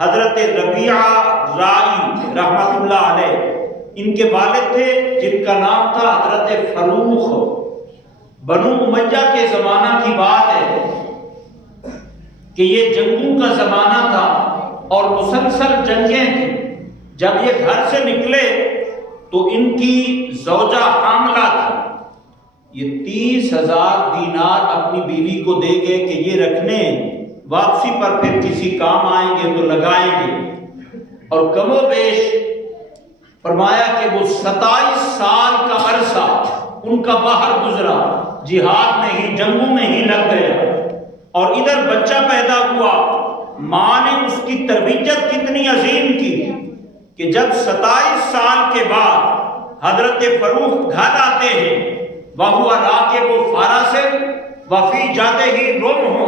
حضرت ربیعہ رائی رحمت اللہ علیہ، ان کے والد تھے جن کا نام تھا حضرت فروخ۔ بنو امیہ کے زمانہ کی بات ہے کہ یہ جنگوں کا زمانہ تھا اور مسلسل جنگیں تھیں۔ جب یہ گھر سے نکلے تو ان کی زوجہ حاملہ تھی۔ یہ 30,000 دینار اپنی بیوی کو دے گئے کہ یہ رکھنے، واپسی پر پھر کسی کام آئیں گے تو لگائیں گے۔ اور کم و بیش فرمایا کہ وہ 27 سال کا عرصہ ان کا باہر گزرا، جہاد میں ہی، جنگوں میں ہی لگ گیا۔ اور ادھر بچہ پیدا ہوا، ماں نے اس کی تربیت کتنی عظیم کی کہ جب 27 سال کے بعد حضرت فروخ گھر آتے ہیں، وَهُوَ رَاكِبُ فَرَسٍ وَفِي جَدِهِ رُمْحٌ،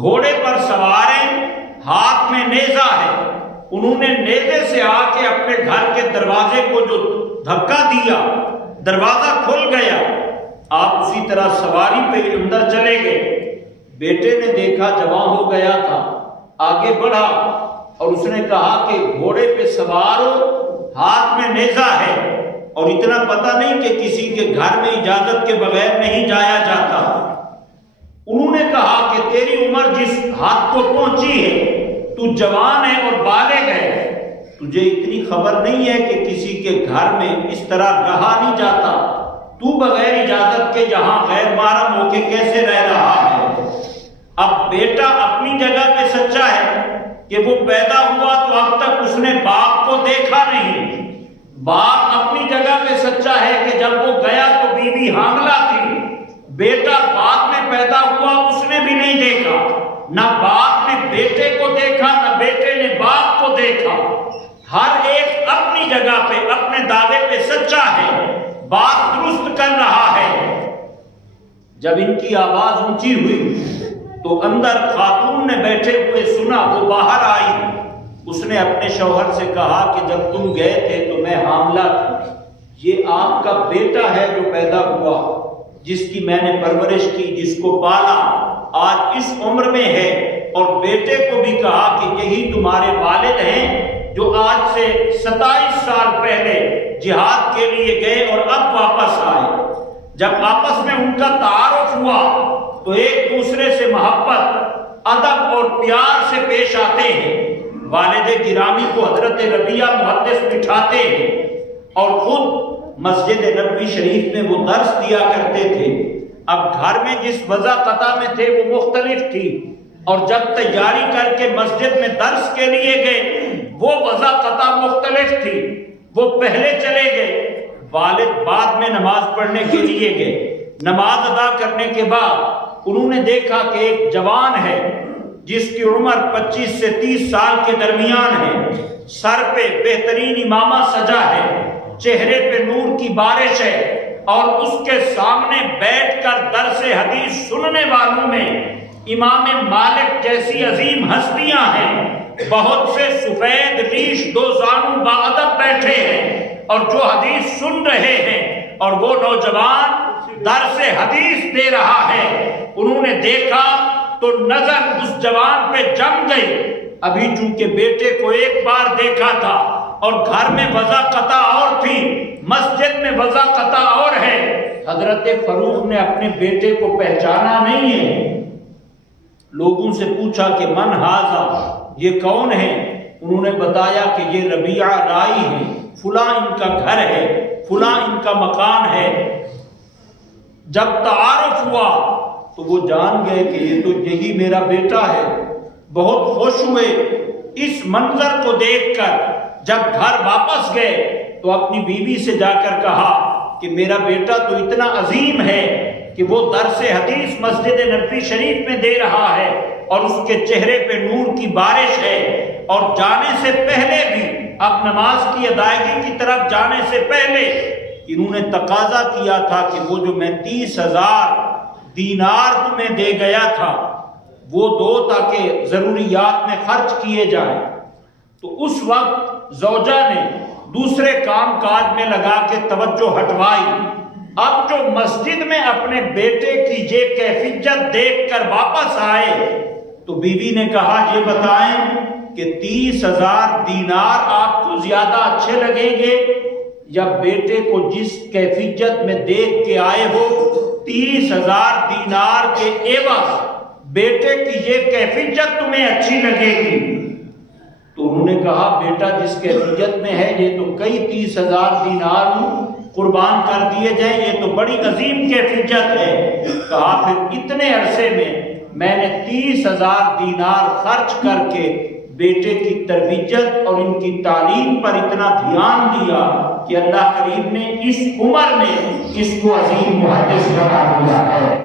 گھوڑے پر سوار ہیں، ہاتھ میں نیزہ ہے۔ انہوں نے نیزے سے آ کے اپنے گھر کے دروازے کو جو دھکا دیا، دروازہ کھل گیا، آپ اسی طرح سواری پہ اندر چلے گئے۔ بیٹے نے دیکھا جوان ہو گیا تھا، آگے بڑھا اور اس نے کہا کہ گھوڑے پہ سوار ہو، ہاتھ میں نیزہ ہے، اور اتنا پتہ نہیں کہ کسی کے گھر میں اجازت کے بغیر نہیں جایا جاتا۔ انہوں نے کہا کہ تیری عمر جس حد کو پہنچی ہے، تو جوان ہے اور بالغ ہے، تجھے اتنی خبر نہیں ہے کہ کسی کے گھر میں اس طرح رہا نہیں جاتا، تو بغیر اجازت کے یہاں غیر محرم ہو کے کیسے رہ رہا ہے؟ اب بیٹا اپنی جگہ پہ سچا ہے کہ وہ پیدا ہوا تو اب تک اس نے باپ کو دیکھا نہیں۔ باپ اپنی جگہ پہ سچا ہے کہ جب وہ گیا تو بیوی حاملہ تھی۔ بیٹا بعد میں پیدا ہوا، اس نے بھی نہیں دیکھا، نہ باپ نے بیٹے کو دیکھا، نہ بیٹے نے باپ کو دیکھا۔ ہر ایک اپنی جگہ پہ اپنے دعوے پہ سچا ہے، بات درست کر رہا ہے۔ جب ان کی آواز اونچی ہوئی تو اندر خاتون نے بیٹھے ہوئے سنا، وہ باہر آئی۔ اس نے اپنے شوہر سے کہا کہ جب تم گئے تھے تو میں حاملہ تھی، یہ آپ کا بیٹا ہے جو پیدا ہوا، جس کی میں نے پرورش کی، جس کو پالا، آج اس عمر میں ہے۔ اور بیٹے کو بھی کہا کہ یہی تمہارے والد ہیں جو آج سے 27 سال پہلے جہاد کے لیے گئے اور اب واپس آئے۔ جب آپس میں ان کا تعارف ہوا تو ایک دوسرے سے محبت، ادب اور پیار سے پیش آتے ہیں۔ والد گرامی کو حضرت ربیعہ محدث بٹھاتے ہیں اور خود مسجد نبوی شریف میں وہ درس دیا کرتے تھے۔ اب گھر میں جس وضع قطع میں تھے وہ مختلف تھی، اور جب تیاری کر کے مسجد میں درس کے لیے گئے وہ وضع قطع مختلف تھی۔ وہ پہلے چلے گئے، والد بعد میں نماز پڑھنے کے لیے گئے۔ نماز ادا کرنے کے بعد انہوں نے دیکھا کہ ایک جوان ہے جس کی عمر 25 سے 30 سال کے درمیان ہے، سر پہ بہترین امامہ سجا ہے، چہرے پہ نور کی بارش ہے، اور اس کے سامنے بیٹھ کر درس حدیث سننے والوں میں امام مالک جیسی عظیم ہستیاں ہیں۔ بہت سے سفید ریش دو زانو باادب بیٹھے ہیں اور جو حدیث سن رہے ہیں، اور وہ نوجوان درس حدیث دے رہا ہے۔ انہوں نے دیکھا تو نظر اس جوان پہ جم گئی۔ ابھی چونکہ بیٹے کو ایک بار دیکھا تھا اور گھر میں وضع قطع اور تھی، مسجد میں وضع قطع اور ہے۔ حضرت فروخ نے اپنے بیٹے کو پہچانا نہیں ہے۔ لوگوں سے پوچھا کہ من ھذا، یہ کون ہے؟ انہوں نے بتایا کہ یہ ربیعہ رائی ہے، فلاں ان کا گھر ہے، فلاں ان کا مکان ہے۔ جب تعارف ہوا تو وہ جان گئے کہ یہ تو یہی میرا بیٹا ہے۔ بہت خوش ہوئے اس منظر کو دیکھ کر۔ جب گھر واپس گئے تو اپنی بیوی سے جا کر کہا کہ میرا بیٹا تو اتنا عظیم ہے کہ وہ درس حدیث مسجد نبوی شریف میں دے رہا ہے، اور اس کے چہرے پہ نور کی بارش ہے، اور جانے سے پہلے بھی، اب نماز کی ادائیگی کی طرف جانے سے پہلے انہوں نے تقاضا کیا تھا کہ وہ جو میں 30,000 دینار تمہیں دے گیا تھا وہ دو تاکہ ضروریات میں خرچ کیے جائیں۔ تو اس وقت زوجہ نے دوسرے کام کاج میں لگا کے توجہ ہٹوائی۔ اب جو مسجد میں اپنے بیٹے کی یہ کیفیت دیکھ کر واپس آئے، تو بیوی نے کہا یہ بتائیں کہ 30,000 دینار آپ کو زیادہ اچھے لگیں گے یا بیٹے کو جس کیفیت میں دیکھ کے آئے ہو 30,000 دینار کے عوض بیٹے کی یہ کیفیت تمہیں اچھی لگے گی؟ تو انہوں نے کہا بیٹا جس کیفیت میں ہے یہ تو کئی 30,000 دینار قربان کر دیے جائیں، یہ تو بڑی عظیم کیفیت ہے۔ کہا پھر اتنے عرصے میں نے 30,000 دینار خرچ کر کے بیٹے کی تربیت اور ان کی تعلیم پر اتنا دھیان دیا کہ اللہ کریم نے اس عمر میں اس کو عظیم محدث بنا دیا ہے۔